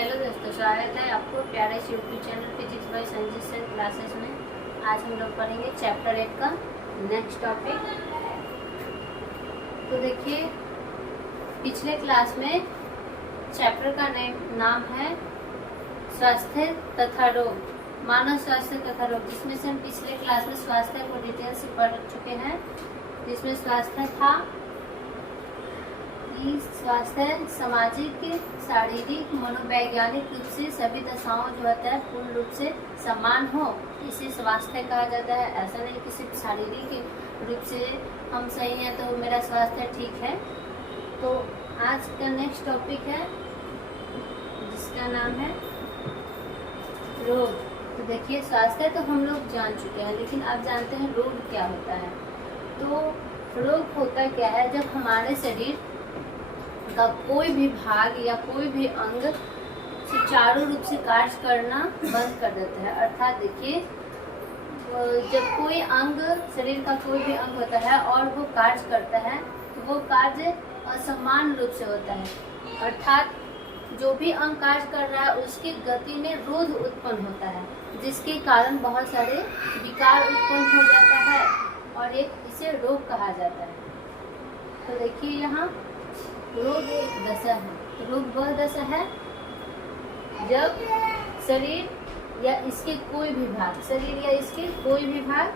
Hello दोस्तों, स्वागत है आपको प्यारे से YouTube channel physics bye Sanjay sir classes में। आज हम लोग पढ़ेंगे चैप्टर 8 का नेक्स्ट टॉपिक। तो देखिए, पिछले क्लास में चैप्टर का नाम है स्वास्थ्य तथा रोग, मानव स्वास्थ्य तथा रोग, जिसमें से हम पिछले क्लास में स्वास्थ्य को डिटेल से पढ़ चुके हैं। जिसमें स्वास्थ्य था स्वास्थ्य सामाजिक, शारीरिक, मनोवैज्ञानिक रूप से सभी दशाओं जो होता है पूर्ण रूप से समान हो, इसे स्वास्थ्य कहा जाता है। ऐसा नहीं कि सिर्फ शारीरिक रूप से हम सही हैं तो मेरा स्वास्थ्य ठीक है। तो आज का नेक्स्ट टॉपिक है जिसका नाम है रोग। तो देखिए, स्वास्थ्य तो हम लोग जान चुके हैं, लेकिन आप जानते हैं रोग क्या होता है। तो रोग होता क्या है, जब हमारे शरीर का कोई भी भाग या कोई भी अंग सुचारू रूप से कार्य करना बंद कर देता है। अर्थात देखिए, जब कोई अंग, शरीर का कोई भी अंग होता है और वो कार्य करता है तो वो कार्य असमान रूप से होता है। अर्थात जो भी अंग कार्य कर रहा है उसकी गति में रोध उत्पन्न होता है, जिसके कारण बहुत सारे विकार उत्पन्न हो जाता है और इसे रोग कहा जाता है। तो देखिए, यहाँ रोग एक दशा है। रोग वह दशा है जब शरीर या इसके कोई भी भाग,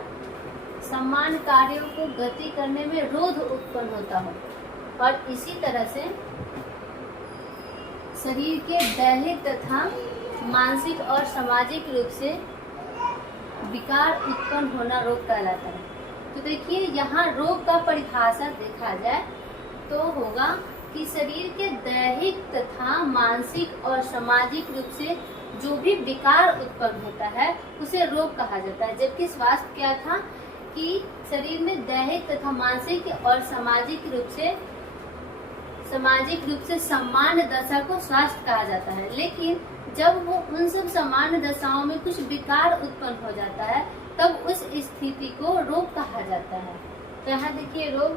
समान कार्यों को गति करने में रोध उत्पन्न होता हो, और इसी तरह से शरीर के दैहिक तथा मानसिक और सामाजिक रूप से विकार उत्पन्न होना रोग कहलाता है। तो देखिए, यहाँ रोग का परिभाषा देखा जाए तो होगा कि शरीर के दैहिक तथा मानसिक और सामाजिक रूप से जो भी विकार उत्पन्न होता है उसे रोग कहा जाता है। जबकि स्वास्थ्य क्या था कि शरीर में दैहिक तथा मानसिक और सामाजिक रूप से सामान्य दशा को स्वास्थ्य कहा जाता है। लेकिन जब वो उन सब सामान्य दशाओं में कुछ विकार उत्पन्न हो जाता है तब उस स्थिति को रोग कहा जाता है। तो यहाँ देखिए रोग।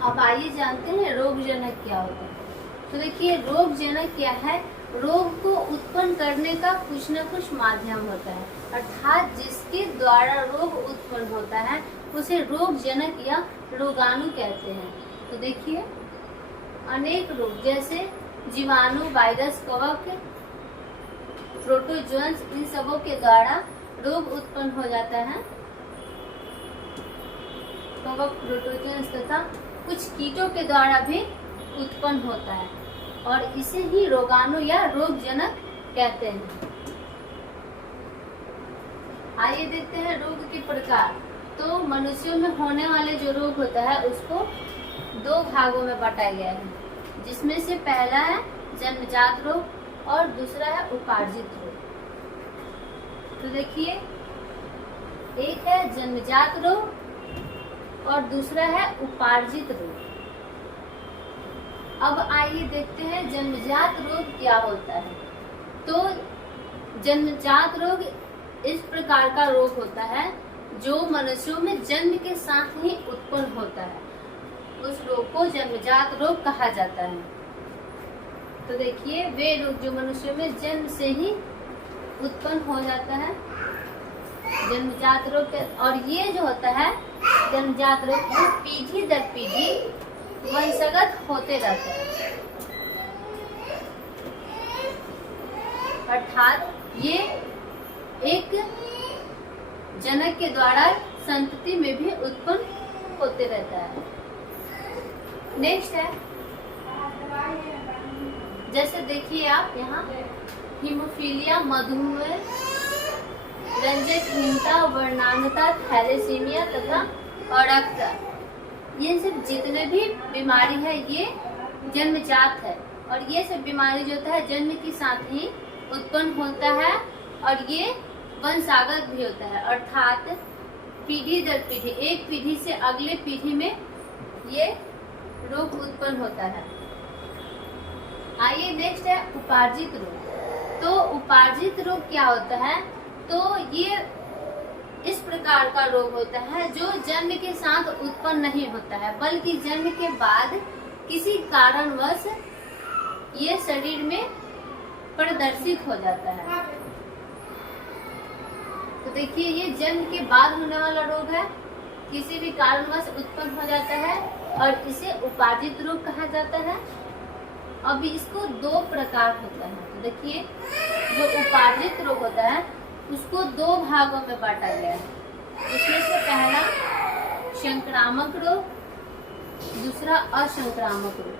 अब आइए जानते हैं रोगजनक क्या होता है। तो देखिए, रोगजनक क्या है। रोग को उत्पन्न करने का कुछ न कुछ माध्यम होता है, अर्थात जिसके द्वारा रोग उत्पन्न होता है उसे रोगजनक या रोगाणु कहते हैं। तो देखिए, अनेक रोग जैसे जीवाणु, वायरस, कवक, प्रोटोजोन्स, इन सबों के द्वारा रोग उत्पन्न हो जाता है। कवक, प्रोटोजोन्स तथा कुछ कीटों के द्वारा भी उत्पन्न होता है और इसे ही रोगाणु या रोगजनक कहते हैं। आइए देखते हैं रोग के प्रकार। तो मनुष्यों में होने वाले जो रोग होता है उसको दो भागों में बांटा गया है, जिसमें से पहला है जन्मजात रोग और दूसरा है उपार्जित रोग। तो देखिए, एक है जन्मजात रोग और दूसरा है उपार्जित रोग। अब आइए देखते हैं जन्मजात रोग क्या होता है। तो जन्मजात रोग इस प्रकार का रोग होता है जो मनुष्यों में जन्म के साथ ही उत्पन्न होता है। उस रोग को जन्मजात रोग कहा जाता है। तो देखिए, वे रोग जो मनुष्यों में जन्म से ही उत्पन्न हो जाता है, जन्मजात रोग। और ये जो होता है जन्मजात रोग, वो पीढ़ी दर पीढ़ी वंशगत होते रहते हैं। अर्थात ये एक जनक के द्वारा संतति में भी उत्पन्न होते रहता है। नेक्स्ट है, जैसे देखिए आप यहाँ हीमोफीलिया, मधुमेह, रंजकहीनता, वर्णांधता, थैलेसीमिया तथा अरक्तता, ये सब जितने भी बीमारी है ये जन्मजात है। और ये सब बीमारी जो होता है जन्म के साथ ही उत्पन्न होता है और ये वंशागत भी होता है। अर्थात पीढ़ी दर पीढ़ी, एक पीढ़ी से अगले पीढ़ी में ये रोग उत्पन्न होता है। आइए नेक्स्ट है उपार्जित रोग। तो उपार्जित रोग क्या होता है। तो ये इस प्रकार का रोग होता है जो जन्म के साथ उत्पन्न नहीं होता है, बल्कि जन्म के बाद किसी कारणवश ये शरीर में प्रदर्शित हो जाता है। तो देखिए ये जन्म के बाद होने वाला रोग है, किसी भी कारणवश उत्पन्न हो जाता है और इसे उपार्जित रोग कहा जाता है। अब इसको दो प्रकार होता है। तो देखिए जो उपार्जित रोग होता है उसको दो भागों में बांटा गया है। उसमें से पहला संक्रामक रोग, दूसरा असंक्रामक रोग।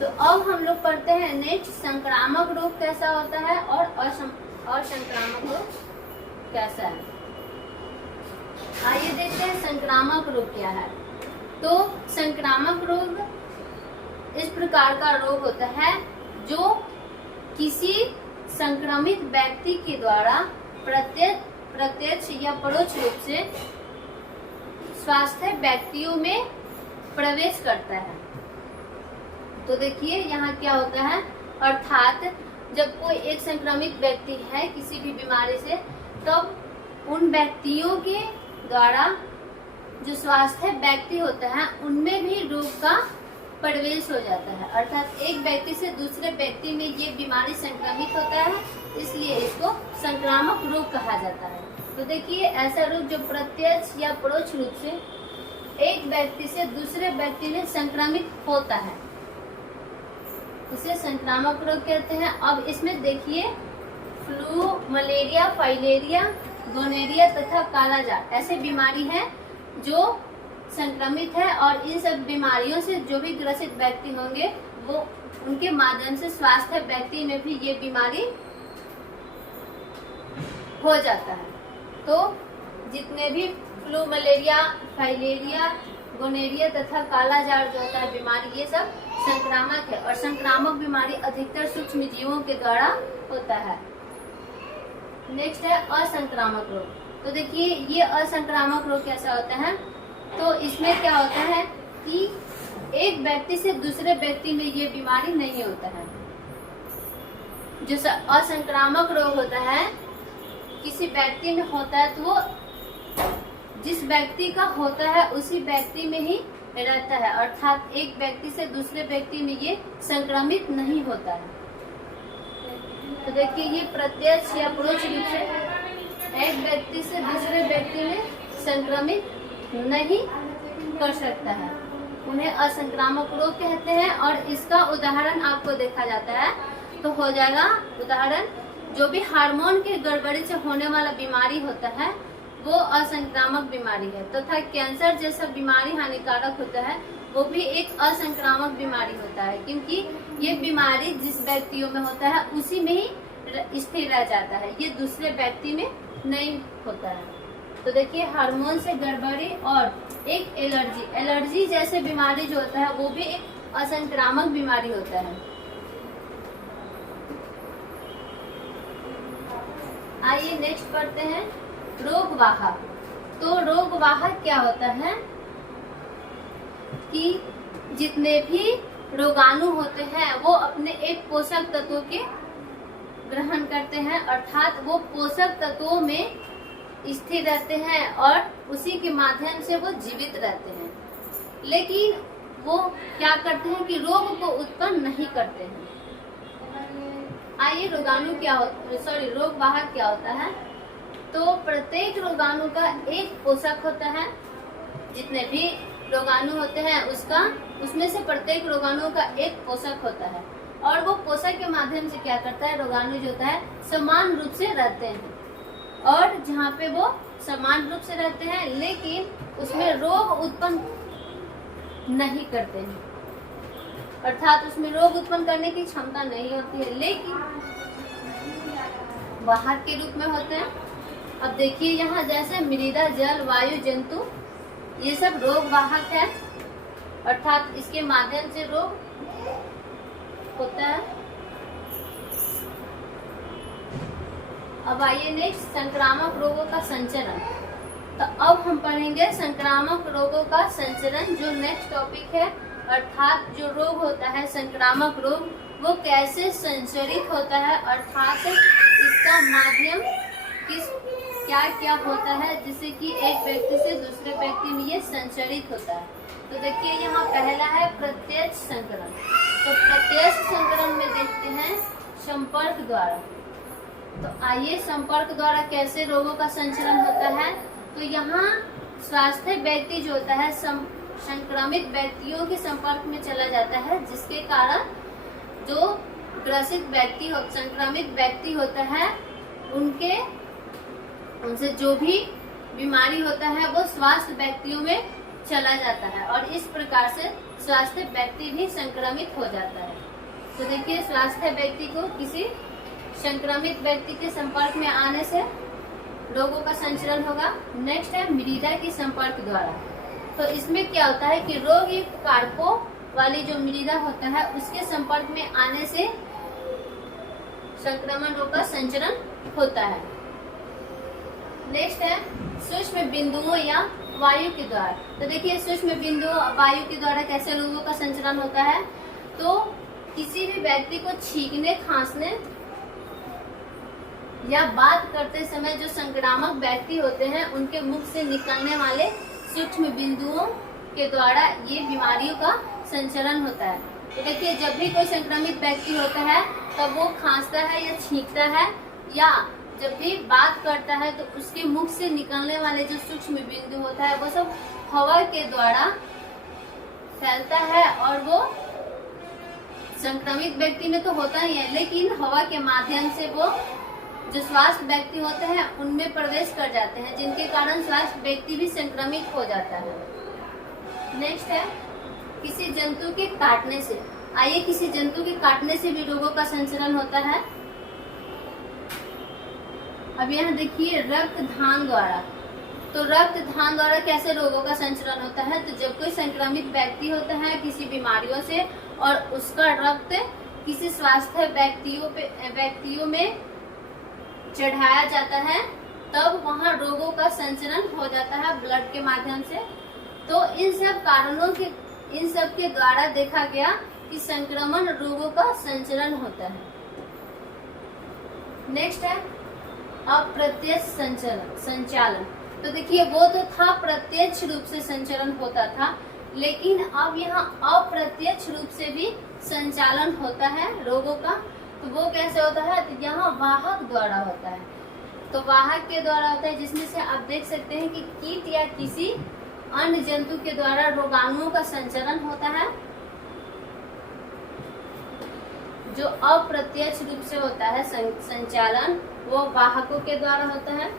तो अब हम लोग पढ़ते हैं नेक्स्ट संक्रामक रोग कैसा होता है और असंक्रामक रोग कैसा है। आइए देखते हैं संक्रामक रोग क्या है। तो संक्रामक रोग इस प्रकार का रोग होता है जो किसी संक्रमित व्यक्ति के द्वारा प्रत्यक्ष या परोक्ष रूप से स्वास्थ्य व्यक्तियों में प्रवेश करता है। तो देखिए यहाँ क्या होता है, अर्थात जब कोई एक संक्रमित व्यक्ति है किसी भी बीमारी से, तब उन व्यक्तियों के द्वारा जो स्वास्थ्य व्यक्ति होता है उनमें भी रोग का प्रवेश हो जाता है। अर्थात एक व्यक्ति से दूसरे व्यक्ति में ये बीमारी संक्रमित होता है, इसलिए इसको संक्रामक रोग कहा जाता है। तो देखिए ऐसा रोग जो प्रत्यक्ष या परोक्ष रूप से एक व्यक्ति से दूसरे व्यक्ति में संक्रमित होता है उसे संक्रामक रोग कहते हैं। अब इसमें देखिए फ्लू, मलेरिया, फाइलेरिया, गोनेरिया तथा कालाजार ऐसे बीमारी है जो संक्रमित है और इन सब बीमारियों से जो भी ग्रसित व्यक्ति होंगे वो उनके माध्यम से स्वास्थ्य व्यक्ति में भी ये बीमारी हो जाता है। तो जितने भी फ्लू, मलेरिया, फाइलेरिया, गोनेरिया तथा कालाजार जो होता है बीमारी, ये सब संक्रामक है और संक्रामक बीमारी अधिकतर सूक्ष्म जीवों के द्वारा होता है। नेक्स्ट है असंक्रामक रोग। तो देखिए ये असंक्रामक रोग कैसा होता है। तो इसमें क्या होता है कि एक व्यक्ति से दूसरे व्यक्ति में ये बीमारी नहीं होता है। जो असंक्रामक रोग होता है किसी व्यक्ति में होता है तो वो जिस व्यक्ति का होता है उसी व्यक्ति में ही रहता है, अर्थात एक व्यक्ति से दूसरे व्यक्ति में ये संक्रमित नहीं होता है। तो देखिए ये प्रत्यक्ष या परोक्ष रूप से एक व्यक्ति से दूसरे व्यक्ति में संक्रमित नहीं कर सकता है, उन्हें असंक्रामक रोग कहते हैं। और इसका उदाहरण आपको देखा जाता है तो हो जाएगा उदाहरण जो भी हार्मोन के गड़बड़ी से होने वाला बीमारी होता है वो असंक्रामक बीमारी है, तथा कैंसर जैसा बीमारी हानिकारक होता है वो भी एक असंक्रामक बीमारी होता है, क्योंकि ये बीमारी जिस व्यक्तियों में होता है उसी में ही स्थिर रह जाता है, ये दूसरे व्यक्ति में नहीं होता है। तो देखिए हार्मोन से गड़बड़ी और एक एलर्जी जैसे बीमारी जो होता है वो भी एक असंक्रामक बीमारी होता है। आइए नेक्स्ट पढ़ते हैं रोगवाहक। तो रोगवाहक क्या होता है कि जितने भी रोगाणु होते हैं वो अपने एक पोषक तत्व के ग्रहण करते हैं, अर्थात वो पोषक तत्वों में स्थिर रहते हैं और उसी के माध्यम से वो जीवित रहते हैं, लेकिन वो क्या करते हैं कि रोग को उत्पन्न नहीं करते हैं। आइए रोगवाहक क्या होता है। तो प्रत्येक रोगाणु का एक पोषक होता है, जितने भी रोगाणु होते हैं उसमें से प्रत्येक रोगाणु का एक पोषक होता है और वो पोषक के माध्यम से क्या करता है, रोगाणु जो होता है समान रूप से रहते हैं, और जहाँ पे वो समान रूप से रहते हैं लेकिन उसमें रोग उत्पन्न नहीं करते हैं, अर्थात उसमें रोग उत्पन्न करने की क्षमता नहीं होती है, लेकिन वाहक के रूप में होते हैं। अब देखिए यहाँ जैसे मृदा, जल, वायु, जंतु ये सब रोग वाहक है, अर्थात इसके माध्यम से रोग होता है। अब आइए नेक्स्ट संक्रामक रोगों का संचरण। तो अब हम पढ़ेंगे संक्रामक रोगों का संचरण, जो नेक्स्ट टॉपिक है, अर्थात जो रोग होता है संक्रामक रोग वो कैसे संचरित होता है, अर्थात इसका माध्यम क्या क्या होता है जिससे कि एक व्यक्ति से दूसरे व्यक्ति में ये संचरित होता है। तो देखिए यहाँ पहला है प्रत्यक्ष संक्रमण। तो प्रत्यक्ष संक्रमण में हैं संपर्क द्वारा। तो आइए संपर्क द्वारा कैसे रोगों का संचरण होता है। तो यहाँ स्वास्थ्य व्यक्ति जो होता है संक्रमित व्यक्तियों के संपर्क में चला जाता है, जिसके कारण जो ग्रसित व्यक्ति संक्रमित व्यक्ति होता है उनसे जो भी बीमारी होता है वो स्वास्थ्य व्यक्तियों में चला जाता है और इस प्रकार से स्वास्थ्य व्यक्ति भी संक्रमित हो जाता है। तो देखिए स्वास्थ्य व्यक्ति को किसी संक्रमित व्यक्ति के संपर्क में आने से रोगों का संचरण होगा। नेक्स्ट है मृदा के संपर्क द्वारा। तो इसमें क्या होता है कि रोग कारकों वाली जो मृदा होता है उसके संपर्क में आने से संक्रमण रोग का संचरण होता है। नेक्स्ट है सूक्ष्म बिंदुओं या वायु के द्वारा। तो देखिए सूक्ष्म बिंदुओं वायु के द्वारा कैसे रोगों का संचरण होता है। तो किसी भी व्यक्ति को छींकने, खांसने या बात करते समय जो संक्रामक व्यक्ति होते हैं उनके मुख से निकलने वाले सूक्ष्म बिंदुओं के द्वारा ये बीमारियों का संचरण होता है। तो देखिए जब भी कोई संक्रमित व्यक्ति होता है तब वो खांसता है या छींकता है या जब भी बात करता है तो उसके मुख से निकलने वाले जो सूक्ष्म बिंदु होता है वो सब हवा के द्वारा फैलता है और वो संक्रमित व्यक्ति में तो होता ही है, लेकिन हवा के माध्यम से वो जो स्वास्थ्य व्यक्ति होते हैं उनमें प्रवेश कर जाते हैं, जिनके कारण स्वास्थ्य व्यक्ति भी संक्रमित हो जाता है। नेक्स्ट है किसी जंतु के काटने से। आइए किसी जंतु के काटने से भी रोगों का संचरण होता है। अब यहाँ देखिए रक्तदान द्वारा। तो रक्तदान द्वारा कैसे रोगों का संचरण होता है। तो जब कोई संक्रमित व्यक्ति होता है किसी बीमारियों से और उसका रक्त किसी स्वास्थ्य व्यक्तियों में चढ़ाया जाता है तब वहाँ रोगों का संचरण हो जाता है ब्लड के माध्यम से। तो इन सब के द्वारा देखा गया कि संक्रमण रोगों का संचरण होता है। नेक्स्ट है अप्रत्यक्ष संचालन। तो देखिए वो तो था प्रत्यक्ष रूप से संचरण होता था, लेकिन अब यहाँ अप्रत्यक्ष रूप से भी संचालन होता है रोगों का। तो वो कैसे होता है। तो यहाँ वाहक द्वारा होता है। तो वाहक के द्वारा होता है जिसमें से आप देख सकते हैं कि कीट या किसी अन्य जंतु के द्वारा रोगाणुओं का संचरण होता है। जो अप्रत्यक्ष रूप से होता है संचालन वो वाहकों के द्वारा होता है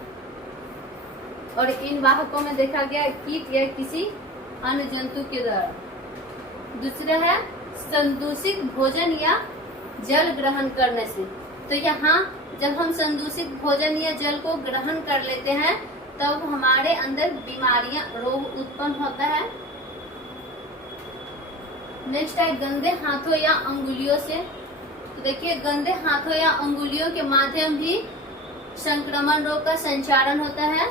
और इन वाहकों में देखा गया कीट या किसी अन्य जंतु के द्वारा। दूसरा है संदूषित भोजन या जल ग्रहण करने से। तो यहाँ जब हम संदूषित भोजन या जल को ग्रहण कर लेते हैं तब हमारे अंदर बीमारियां रोग उत्पन्न होता है। नेक्स्ट है गंदे हाथों या अंगुलियों से। तो देखिए गंदे हाथों या अंगुलियों के माध्यम भी संक्रमण रोग का संचारण होता है।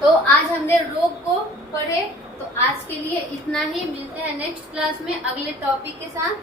तो आज हमने रोग को पढ़े। तो आज के लिए इतना ही। मिलते हैं नेक्स्ट क्लास में अगले टॉपिक के साथ।